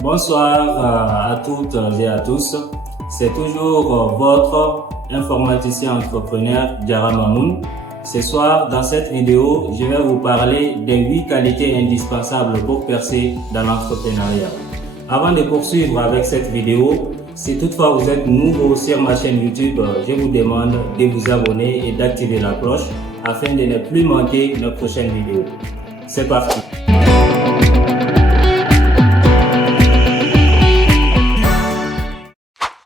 Bonsoir à toutes et à tous. C'est toujours votre informaticien entrepreneur Diarra Mamoun. Ce soir, dans cette vidéo, je vais vous parler des 8 qualités indispensables pour percer dans l'entrepreneuriat. Avant de poursuivre avec cette vidéo, si toutefois vous êtes nouveau sur ma chaîne YouTube, je vous demande de vous abonner et d'activer la cloche afin de ne plus manquer nos prochaines vidéos. C'est parti!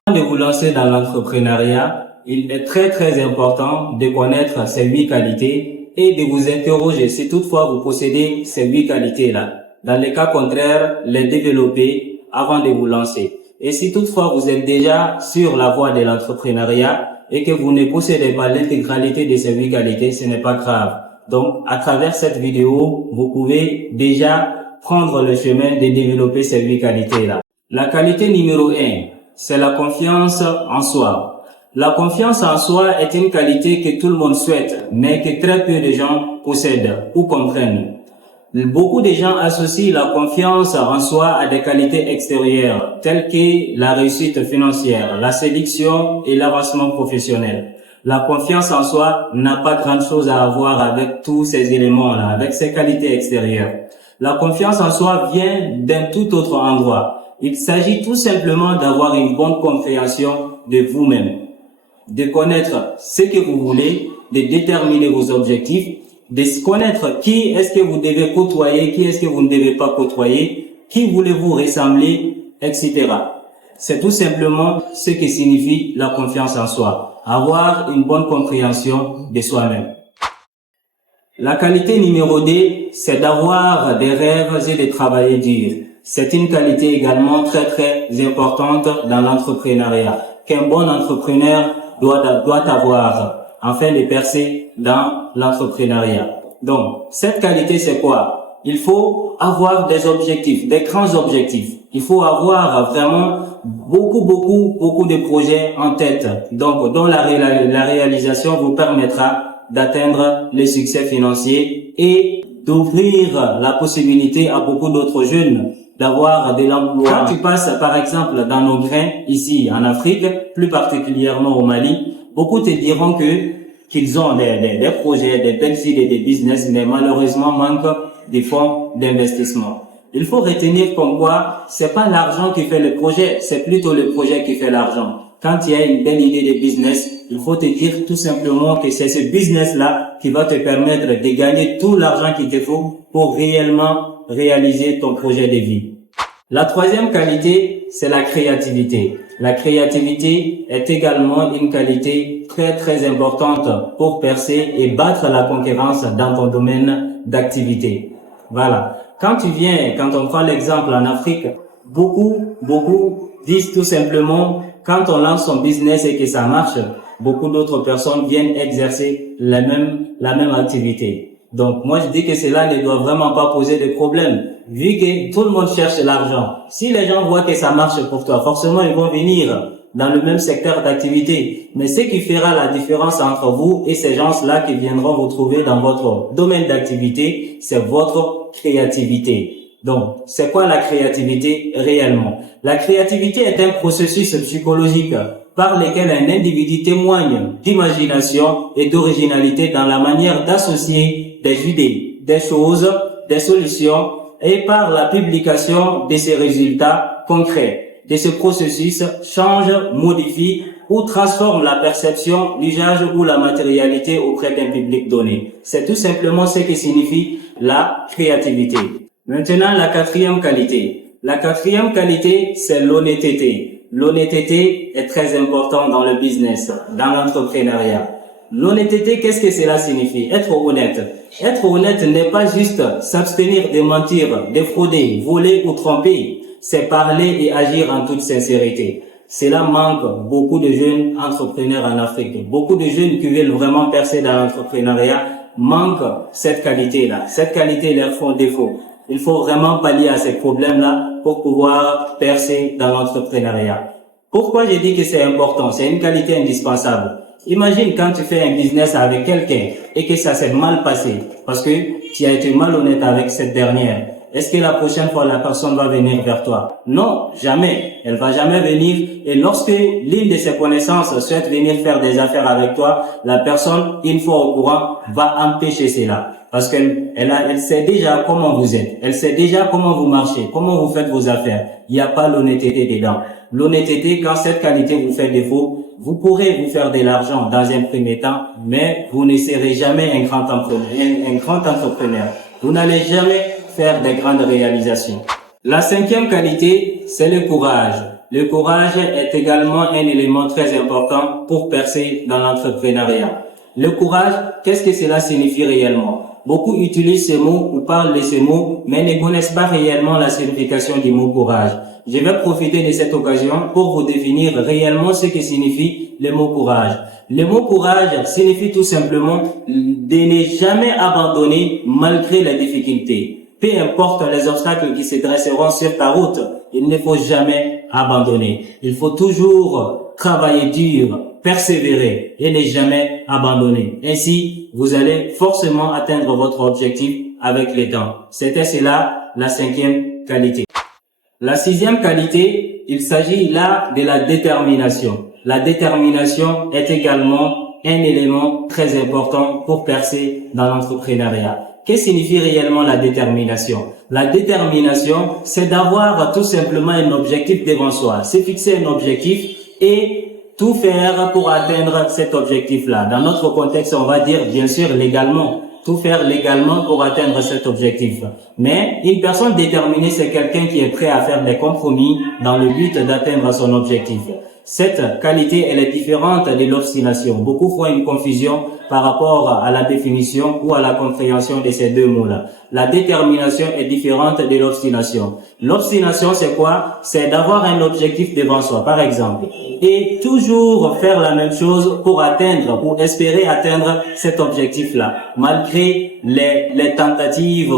Avant de vous lancer dans l'entrepreneuriat, il est très important de connaître ces 8 qualités et de vous interroger si toutefois vous possédez ces 8 qualités-là. Dans le cas contraire, les développer avant de vous lancer. Et si toutefois vous êtes déjà sur la voie de l'entrepreneuriat et que vous ne possédez pas l'intégralité de ces 8 qualités, ce n'est pas grave. Donc, à travers cette vidéo, vous pouvez déjà prendre le chemin de développer ces 8 qualités-là. La qualité numéro 1, c'est la confiance en soi. La confiance en soi est une qualité que tout le monde souhaite, mais que très peu de gens possèdent ou comprennent. Beaucoup de gens associent la confiance en soi à des qualités extérieures, telles que la réussite financière, la séduction et l'avancement professionnel. La confiance en soi n'a pas grand-chose à voir avec tous ces éléments-là, avec ces qualités extérieures. La confiance en soi vient d'un tout autre endroit. Il s'agit tout simplement d'avoir une bonne compréhension de vous-même, de connaître ce que vous voulez, de déterminer vos objectifs, de connaître qui est-ce que vous devez côtoyer, qui est-ce que vous ne devez pas côtoyer, qui voulez-vous ressembler, etc. C'est tout simplement ce que signifie la confiance en soi, avoir une bonne compréhension de soi-même. La qualité numéro 2, c'est d'avoir des rêves et de travailler dur. C'est une qualité également très importante dans l'entrepreneuriat, qu'un bon entrepreneur doit avoir afin de percer dans l'entrepreneuriat. Donc, cette qualité, c'est quoi? Il faut avoir des objectifs, des grands objectifs. Il faut avoir vraiment beaucoup de projets en tête. Donc, dont la réalisation vous permettra d'atteindre le succès financier et d'ouvrir la possibilité à beaucoup d'autres jeunes d'avoir de l'emploi. Quand tu passes, par exemple, dans nos grains, ici en Afrique, plus particulièrement au Mali, beaucoup te diront qu'ils ont des projets, des belles idées, des business, mais malheureusement manquent des fonds d'investissement. Il faut retenir comme quoi, c'est pas l'argent qui fait le projet, c'est plutôt le projet qui fait l'argent. Quand il y a une belle idée de business, il faut te dire tout simplement que c'est ce business-là qui va te permettre de gagner tout l'argent qu'il te faut pour réellement réaliser ton projet de vie. La troisième qualité, c'est la créativité. La créativité est également une qualité très importante pour percer et battre la concurrence dans ton domaine d'activité. Voilà. Quand on prend l'exemple en Afrique, beaucoup disent tout simplement, quand on lance son business et que ça marche, beaucoup d'autres personnes viennent exercer la même activité. Donc, moi, je dis que cela ne doit vraiment pas poser de problème, vu que tout le monde cherche l'argent. Si les gens voient que ça marche pour toi, forcément, ils vont venir dans le même secteur d'activité. Mais ce qui fera la différence entre vous et ces gens-là qui viendront vous trouver dans votre domaine d'activité, c'est votre créativité. Donc, c'est quoi la créativité réellement? La créativité est un processus psychologique par lequel un individu témoigne d'imagination et d'originalité dans la manière d'associer des idées, des choses, des solutions et par la publication de ces résultats concrets. De ce processus change, modifie ou transforme la perception, l'usage ou la matérialité auprès d'un public donné. C'est tout simplement ce que signifie la créativité. Maintenant, la quatrième qualité. La quatrième qualité, c'est l'honnêteté. L'honnêteté est très important dans le business, dans l'entrepreneuriat. L'honnêteté, qu'est-ce que cela signifie? Être honnête. Être honnête n'est pas juste s'abstenir de mentir, de frauder, voler ou tromper. C'est parler et agir en toute sincérité. Cela manque beaucoup de jeunes entrepreneurs en Afrique. Beaucoup de jeunes qui veulent vraiment percer dans l'entrepreneuriat manquent cette qualité-là. Cette qualité leur font défaut. Il faut vraiment pallier à ces problèmes-là pour pouvoir percer dans l'entrepreneuriat. Pourquoi je dis que c'est important? C'est une qualité indispensable. Imagine quand tu fais un business avec quelqu'un et que ça s'est mal passé parce que tu as été malhonnête avec cette dernière. est-ce que la prochaine fois la personne va venir vers toi? Non, jamais. Elle va jamais venir. Et lorsque l'une de ses connaissances souhaite venir faire des affaires avec toi, la personne, une fois au courant, va empêcher cela. Parce elle sait déjà comment vous êtes. Elle sait déjà comment vous marchez, comment vous faites vos affaires. Il n'y a pas l'honnêteté dedans. L'honnêteté, quand cette qualité vous fait défaut, vous pourrez vous faire de l'argent dans un premier temps, mais vous ne serez jamais un grand entrepreneur. Vous n'allez jamais faire des grandes réalisations. La cinquième qualité, c'est le courage. Le courage est également un élément très important pour percer dans l'entrepreneuriat. Le courage, qu'est-ce que cela signifie réellement? Beaucoup utilisent ces mots ou parlent de ces mots, mais ne connaissent pas réellement la signification du mot courage. Je vais profiter de cette occasion pour vous définir réellement ce que signifie le mot courage. Le mot courage signifie tout simplement de ne jamais abandonner malgré les difficultés. Peu importe les obstacles qui se dresseront sur ta route, il ne faut jamais abandonner. Il faut toujours travailler dur, persévérer et ne jamais abandonner. Ainsi, vous allez forcément atteindre votre objectif avec le temps. C'était cela, la cinquième qualité. La sixième qualité, il s'agit là de la détermination. La détermination est également un élément très important pour percer dans l'entrepreneuriat. Qu'est-ce que signifie réellement la détermination? La détermination, c'est d'avoir tout simplement un objectif devant soi. C'est fixer un objectif et tout faire pour atteindre cet objectif-là. Dans notre contexte, on va dire bien sûr légalement. Tout faire légalement pour atteindre cet objectif. Mais une personne déterminée, c'est quelqu'un qui est prêt à faire des compromis dans le but d'atteindre son objectif. Cette qualité, elle est différente de l'obstination. Beaucoup font une confusion par rapport à la définition ou à la compréhension de ces deux mots-là. La détermination est différente de l'obstination. L'obstination, c'est quoi? C'est d'avoir un objectif devant soi, par exemple, et toujours faire la même chose pour espérer atteindre cet objectif-là, malgré les tentatives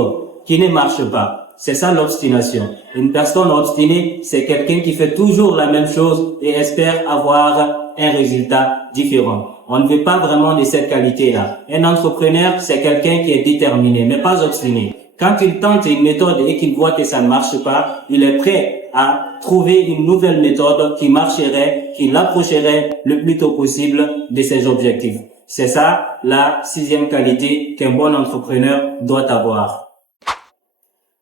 qui ne marchent pas. C'est ça l'obstination. Une personne obstinée, c'est quelqu'un qui fait toujours la même chose et espère avoir un résultat différent. On ne veut pas vraiment de cette qualité-là. Un entrepreneur, c'est quelqu'un qui est déterminé, mais pas obstiné. Quand il tente une méthode et qu'il voit que ça ne marche pas, il est prêt à trouver une nouvelle méthode qui marcherait, qui l'approcherait le plus tôt possible de ses objectifs. C'est ça la sixième qualité qu'un bon entrepreneur doit avoir.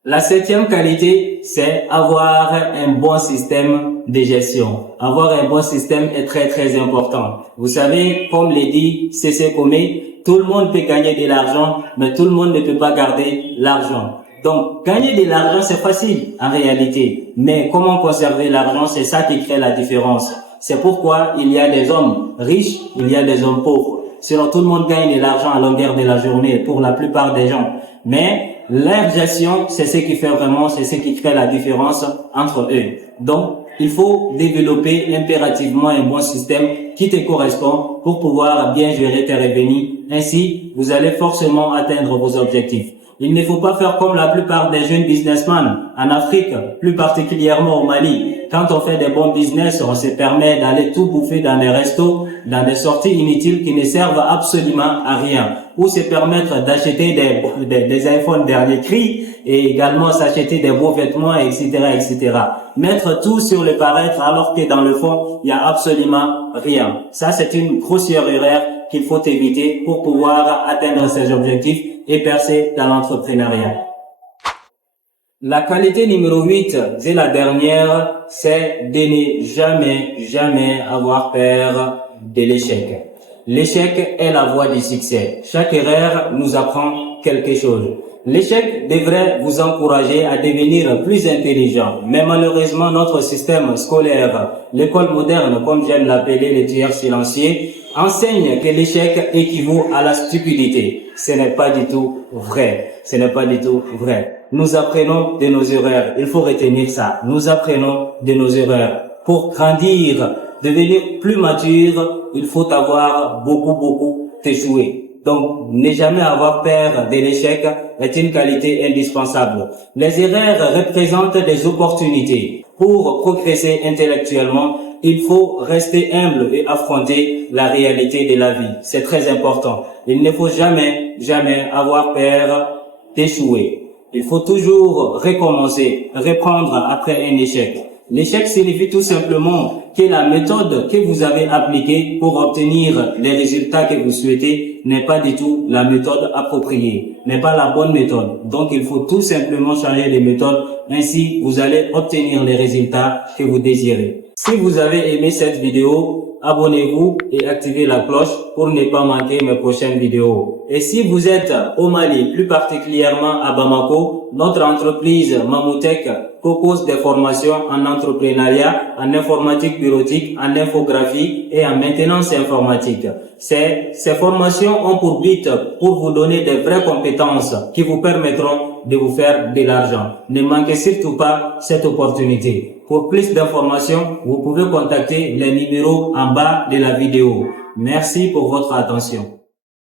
La septième qualité, c'est avoir un bon système de gestion. Avoir un bon système est très très important. Vous savez, comme le dit C.C. Comé, tout le monde peut gagner de l'argent, mais tout le monde ne peut pas garder l'argent. Donc, gagner de l'argent, c'est facile en réalité. Mais comment conserver l'argent, c'est ça qui crée la différence. C'est pourquoi il y a des hommes riches, il y a des hommes pauvres. Sinon, tout le monde gagne de l'argent à longueur de la journée pour la plupart des gens. Mais leur gestion, c'est ce qui fait vraiment, c'est ce qui crée la différence entre eux. Donc, il faut développer impérativement un bon système qui te correspond pour pouvoir bien gérer tes revenus. Ainsi, vous allez forcément atteindre vos objectifs. Il ne faut pas faire comme la plupart des jeunes businessmen en Afrique, plus particulièrement au Mali. Quand on fait des bons business, on se permet d'aller tout bouffer dans des restos, dans des sorties inutiles qui ne servent absolument à rien. Ou se permettre d'acheter des iPhones dernier cri et également s'acheter des beaux vêtements, etc., etc. Mettre tout sur le paraître alors que dans le fond, il n'y a absolument rien. Ça, c'est une grossière erreur qu'il faut éviter pour pouvoir atteindre ses objectifs et percer dans l'entrepreneuriat. La qualité numéro 8, c'est la dernière, c'est de ne jamais avoir peur de l'échec. L'échec est la voie du succès. Chaque erreur nous apprend quelque chose. L'échec devrait vous encourager à devenir plus intelligent. Mais malheureusement, notre système scolaire, l'école moderne, comme j'aime l'appeler le tueur silencieux, enseigne que l'échec équivaut à la stupidité. Ce n'est pas du tout vrai. Ce n'est pas du tout vrai. Nous apprenons de nos erreurs. Il faut retenir ça. Nous apprenons de nos erreurs. Pour grandir, devenir plus mature, il faut avoir beaucoup échoué. Donc, ne jamais avoir peur de l'échec est une qualité indispensable. Les erreurs représentent des opportunités. Pour progresser intellectuellement, il faut rester humble et affronter la réalité de la vie. C'est très important. Il ne faut jamais avoir peur d'échouer. Il faut toujours recommencer, reprendre après un échec. L'échec signifie tout simplement que la méthode que vous avez appliquée pour obtenir les résultats que vous souhaitez n'est pas du tout la méthode appropriée, n'est pas la bonne méthode. Donc, il faut tout simplement changer de méthode. Ainsi, vous allez obtenir les résultats que vous désirez. Si vous avez aimé cette vidéo, abonnez-vous et activez la cloche pour ne pas manquer mes prochaines vidéos. Et si vous êtes au Mali, plus particulièrement à Bamako, notre entreprise Mamoutech propose des formations en entrepreneuriat, en informatique bureautique, en infographie et en maintenance informatique. Ces formations ont pour but pour vous donner des vraies compétences qui vous permettront de vous faire de l'argent. Ne manquez surtout pas cette opportunité. Pour plus d'informations, vous pouvez contacter les numéros en bas de la vidéo. Merci pour votre attention.